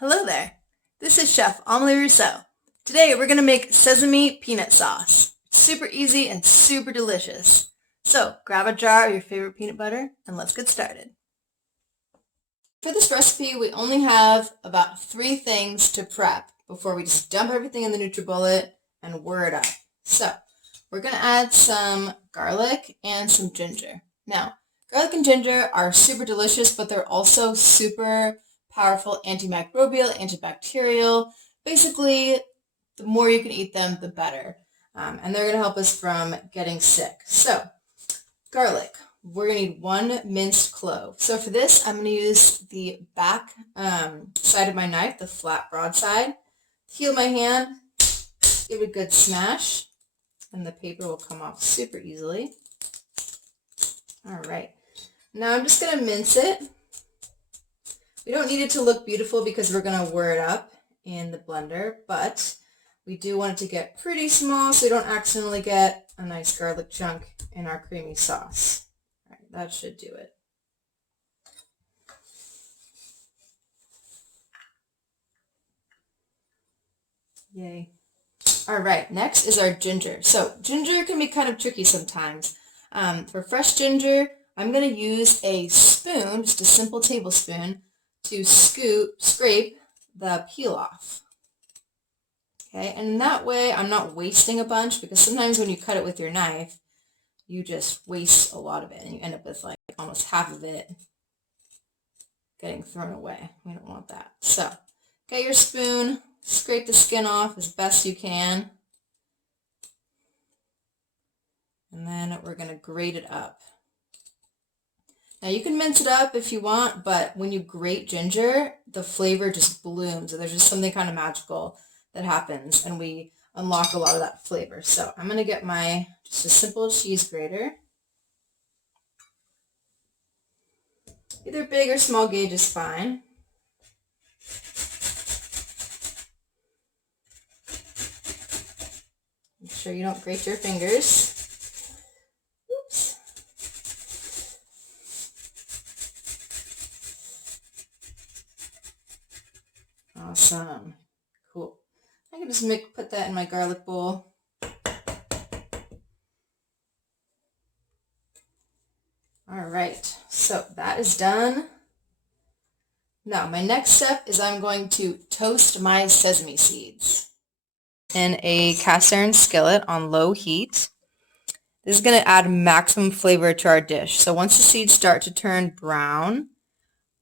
Hello there. This is Chef Amelie Rousseau. Today we're going to make sesame peanut sauce. It's super easy and super delicious. So grab a jar of your favorite peanut butter and let's get started. For this recipe we only have about 3 things to prep before we just dump everything in the NutriBullet and whir it up. So we're going to add some garlic and some ginger. Now garlic and ginger are super delicious, but they're also super powerful antimicrobial, antibacterial. Basically, the more you can eat them, the better. And they're going to help us from getting sick. So, garlic. We're going to need 1 minced clove. So for this, I'm going to use the back side of my knife, the flat broad side. Heal my hand, give it a good smash, and the paper will come off super easily. All right. Now I'm just going to mince it. We don't need it to look beautiful because we're going to whir it up in the blender, but we do want it to get pretty small so we don't accidentally get a nice garlic chunk in our creamy sauce. All right, that should do it. Yay. All right, next is our ginger. So ginger can be kind of tricky sometimes. For fresh ginger, I'm going to use a spoon, just a simple tablespoon, to scrape the peel off. Okay, and that way I'm not wasting a bunch, because sometimes when you cut it with your knife, you just waste a lot of it and you end up with like almost half of it getting thrown away. We don't want that. So get your spoon, scrape the skin off as best you can, and then we're going to grate it up. Now you can mince it up if you want, but when you grate ginger, the flavor just blooms. There's just something kind of magical that happens, and we unlock a lot of that flavor. So I'm going to get just a simple cheese grater. Either big or small gauge is fine. Make sure you don't grate your fingers. Oops. Awesome. Cool. I can just put that in my garlic bowl. All right, so that is done. Now my next step is I'm going to toast my sesame seeds in a cast iron skillet on low heat. This is going to add maximum flavor to our dish. So once the seeds start to turn brown,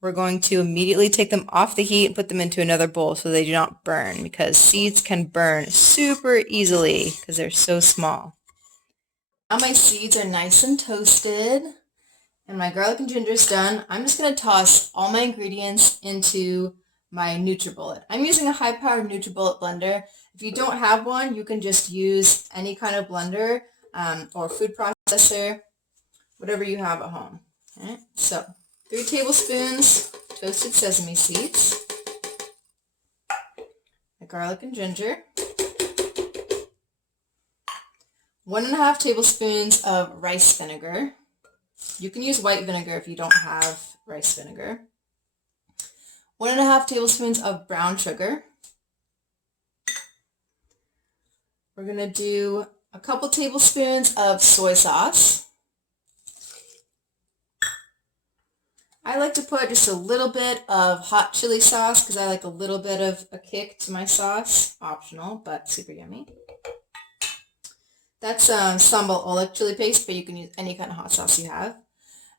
we're going to immediately take them off the heat and put them into another bowl so they do not burn, because seeds can burn super easily because they're so small. Now my seeds are nice and toasted and my garlic and ginger is done. I'm just going to toss all my ingredients into my NutriBullet. I'm using a high-powered NutriBullet blender. If you don't have one, you can just use any kind of blender or food processor, whatever you have at home. All right, so 3 tablespoons toasted sesame seeds, the garlic and ginger, 1.5 tablespoons of rice vinegar. You can use white vinegar if you don't have rice vinegar. 1.5 tablespoons of brown sugar. We're going to do a couple tablespoons of soy sauce. I like to put just a little bit of hot chili sauce because I like a little bit of a kick to my sauce. Optional, but super yummy. That's sambal oelek chili paste, but you can use any kind of hot sauce you have.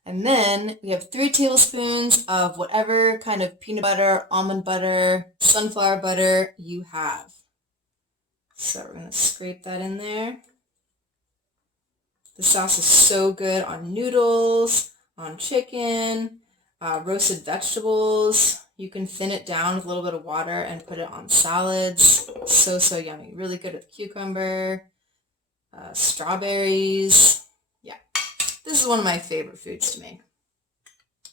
And then we have 3 tablespoons of whatever kind of peanut butter, almond butter, sunflower butter you have. So we're going to scrape that in there. The sauce is so good on noodles, on chicken, roasted vegetables. You can thin it down with a little bit of water and put it on salads. So yummy. Really good with cucumber, strawberries. Yeah, this is one of my favorite foods to make.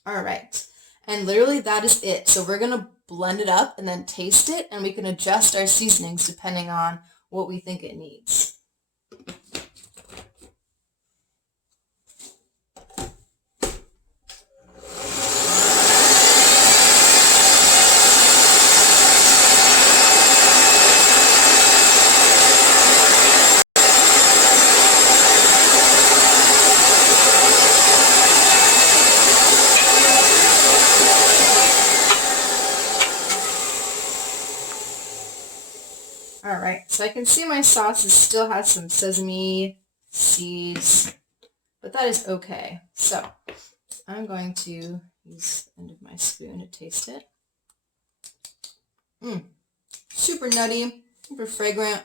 All right, and literally that is it. So we're going to blend it up and then taste it, and we can adjust our seasonings depending on what we think it needs. Alright, so I can see my sauce still has some sesame seeds, but that is okay. So I'm going to use the end of my spoon to taste it. Super nutty, super fragrant,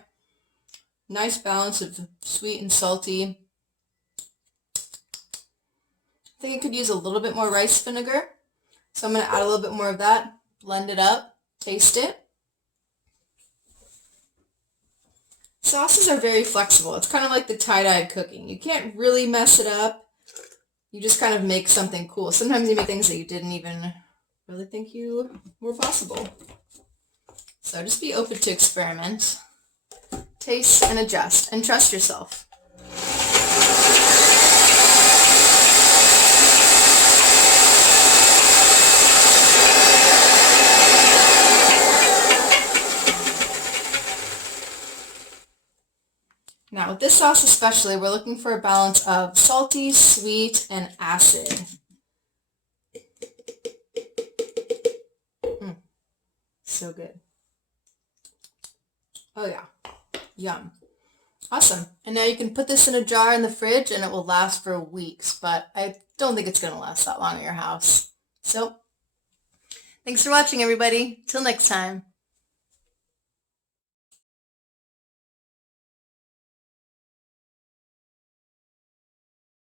nice balance of sweet and salty. I think I could use a little bit more rice vinegar, so I'm going to add a little bit more of that, blend it up, taste it. Sauces are very flexible. It's kind of like the tie-dye cooking. You can't really mess it up. You just kind of make something cool. Sometimes you make things that you didn't even really think you were possible. So just be open to experiment, taste and adjust, and trust yourself. Now with this sauce especially, we're looking for a balance of salty, sweet, and acid. So good. Oh yeah, yum. Awesome. And now you can put this in a jar in the fridge and it will last for weeks, but I don't think it's going to last that long at your house. So, thanks for watching everybody. Till next time.